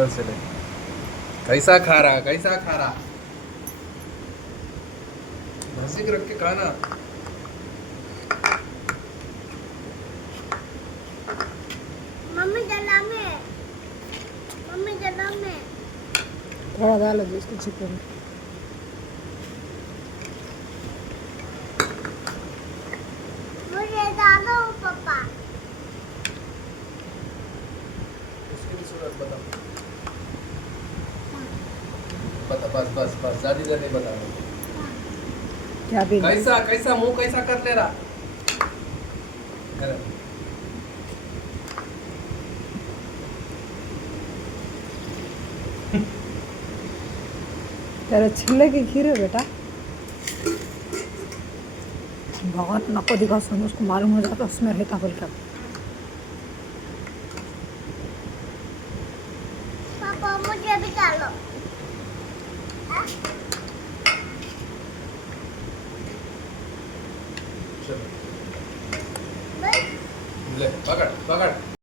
इधर से ले। कैसा खा रहा, कैसा खा रहा? नजदीक रख के खाना। मम्मी जला में, मम्मी जला में। थोड़ा डालो जी इसको चिकन। मुझे डालो पापा। उसकी भी सूरत बता। बता, बस बस बस, ज्यादा देर नहीं बता। क्या भी कैसा कैसा मुंह कैसा कर ले रहा? अरे, तेरे छिल्ले की खीर है बेटा। बहुत नको दिखा सुन, उसको मालूम हो जाता उसमें रहता बोल कर। पापा मुझे भी डालो। चलो बस ले, पकड़ पकड़।